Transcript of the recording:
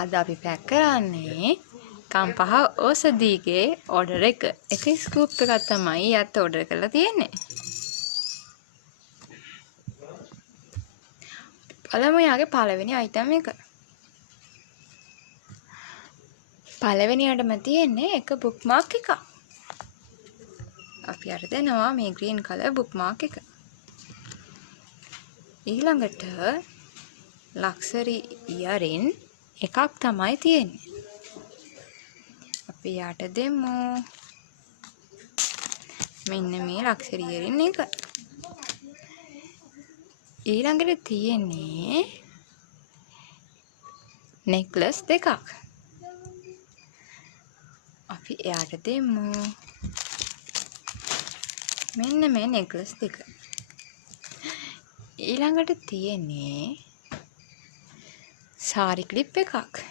අද අපි පැක් කරන්නේ කම්පහ ඕසදීගේ ඕඩර් එක. එක ස්කූප් එකක් තමයි යත් ඕඩර් කරලා තියෙන්නේ. බලමු යාගේ පළවෙනි අයිටම් එක. පළවෙනියටම තියෙන්නේ එක බුක්මාර්ක් එකක්. අපි අර දෙනවා මේ ග්‍රීන් කලර් බුක්මාර්ක් එක. ඊළඟට ලක්සරි ඉයරින් එකක් තමයි තියෙන්නේ. අපි යාට දෙමු. මෙන්න මේ ලක්සරි ඉයරින් එක. ඊළඟට තියෙන්නේ නෙක්ලස් දෙකක්. අපි එයාට දෙමු. මෙන්න මේ නෙක්ලස් දෙක. ඊළඟට තියෙන්නේ සාරි ක්ලිප් එකක්.